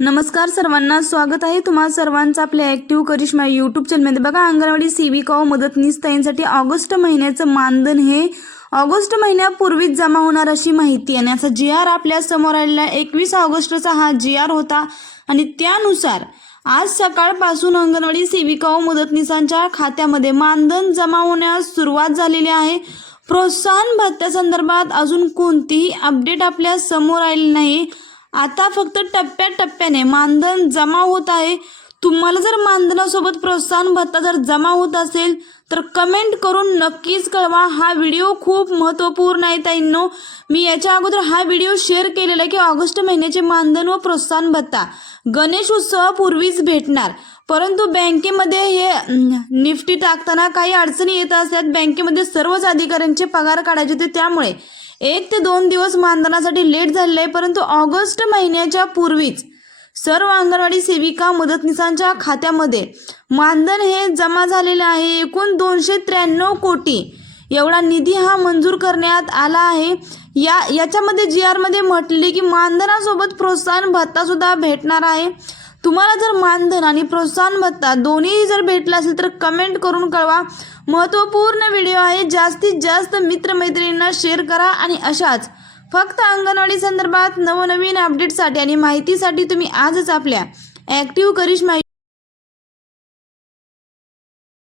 नमस्कार सर्वांना स्वागत आहे तुम्हा सर्वांचं आपल्या ॲक्टिव्ह करिश्मा यूट्यूब चॅनलमध्ये बघा अंगणवाडी सेविका व मदतनीस ताईंसाठी ऑगस्ट महिन्याचं मानधन हे ऑगस्ट महिन्यापूर्वीच जमा होणार अशी माहिती आणि याचा जी आर आपल्यासमोर आलेला एकवीस ऑगस्टचा हा जी आर होता. आणि त्यानुसार आज सकाळपासून अंगणवाडी सेविका व मदतनीसांच्या खात्यामध्ये मानधन जमा होण्यास सुरुवात झालेली आहे. प्रोत्साहन भत्त्यासंदर्भात अजून कोणतीही अपडेट आपल्यासमोर आलेली नाही. आता फक्त टप्प्याटप्प्याने मानधन जमा होत आहे. तुम्हाला जर मानधनासोबत प्रोत्साहन भत्ता जर जमा होत असेल तर कमेंट करून नक्कीच कळवा. हा व्हिडिओ खूप महत्त्वपूर्ण आहे ताईंनो. मी याच्या अगोदर हा व्हिडिओ शेअर केलेला आहे की ऑगस्ट महिन्याचे मानधन व प्रोत्साहन भत्ता. गणेश उत्सवापूर्वीच भेटणार. परंतु बँकेमध्ये हे निफ्टी टाकताना काही अडचणी येत असतात बँकेमध्ये सर्वच अधिकाऱ्यांचे पगार काढायचे होते त्यामुळे एक ते दोन दिवस मानधनासाठी लेट झालेलं आहे परंतु ऑगस्ट महिन्याच्या पूर्वीच सर्व अंगणवाडी सेविका मदतनीसांच्या खात्यामध्ये मानधन हे जमा झालेले आहे. एकूण दोनशे त्र्याण्णव कोटी एवढा निधी हा मंजूर करण्यात आला आहे. या याच्यामध्ये जी आरमध्ये म्हटले की मानधनासोबत प्रोत्साहन भत्ता सुद्धा भेटणार आहे. तुम्हाला जर मानधन आणि प्रोत्साहन भत्ता दोन्ही जर भेटला असेल तर कमेंट करून कळवा. महत्त्वपूर्ण व्हिडिओ आहे. जास्तीत जास्त मित्रमैत्रिणींना शेअर करा आणि अशाच फक्त अंगणवाडी संदर्भात नवनवीन अपडेटसाठी आणि माहितीसाठी तुम्ही आजच आपल्या ॲक्टिव्ह करिश्मा